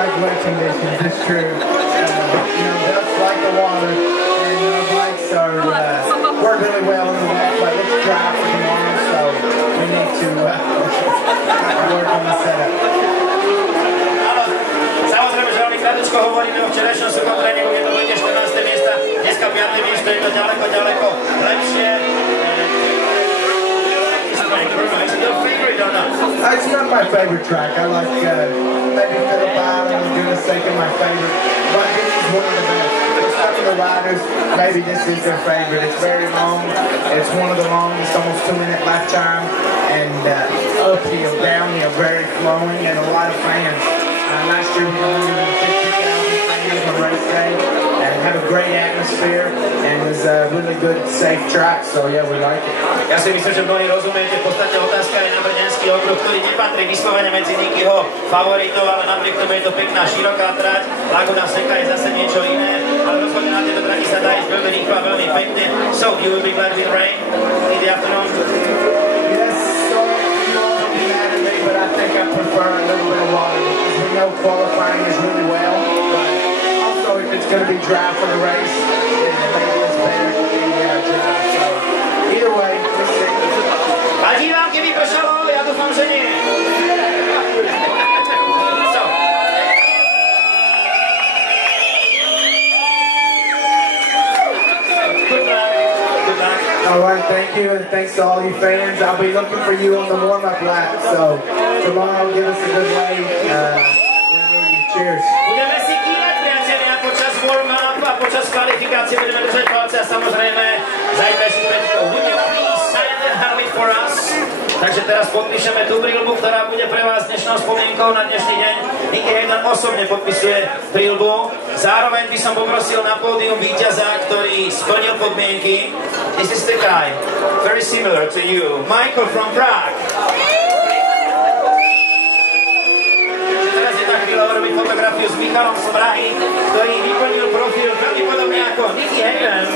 like wet conditions, it's true. Ducks like the water, and our bikes work really well in the wet, but it's dry for tomorrow, so we need to work on the setup. Samozrejme, že veľmi krátko hovoríme o včerajšom suchom tréningu, kde to bude 14. miesta, dneska 5. miesto, je to ďaleko lepšie. It's not my favorite track. I like maybe Phillip Island, Laguna Seca, my favorite. But this is one of the best. For some of the riders, maybe this is their favorite. It's very long. It's one of the longest, almost 2-minute lap time. And uphill, downhill, very flowing, and a lot of fans. Last year we had 150,000 fans on race day, and had a great atmosphere, and it was a really good, safe track. So yeah, we like it. Ja si myslím, že mnohí rozumiete, v podstate otázka je na brňanský okruh, ktorý nepatrí vyslovene medzi Nikyho favoritov, ale napriek tomu je to pekná, široká trať. Laguna Seca je zase niečo iné, ale rozhodne na tejto trati sa dá ísť veľmi rýchlo a veľmi pekne. So, you will be glad with rain in the afternoon? Yes, so you won't be mad at me, but I think I prefer a little bit of water, because we know qualifying is really well, but also if it's going to be dry for the race, then maybe it's better to be dry. So, either way, we'll see. Vadí vám, keby pršalo? Ja dúfam, že nie. So. Good luck. Good luck. All right, thank you, and thanks to all you fans. I'll be looking for you on the warm-up lap, so tomorrow give us a good wave. Cheers. Budeme si kývať, priatelia, počas warm-up a počas kvalifikácie budeme držať palce a samozrejme zajtrajší pretekov. Would you please sign and have it for us? Takže teraz podpíšeme tú príľubu, ktorá bude pre vás dnešnou spomienkou na dnešný deň. Niky Hayden osobne podpisuje príľubu. Zároveň by som poprosil na pódium víťaza, ktorý splnil podmienky. This is the guy, very similar to you, Michael from Prague. Teraz je tak chvíľa urobiť fotografiu s Michalom z Prahy, ktorý vyplnil profil veľmi podobne ako Niky Hayden.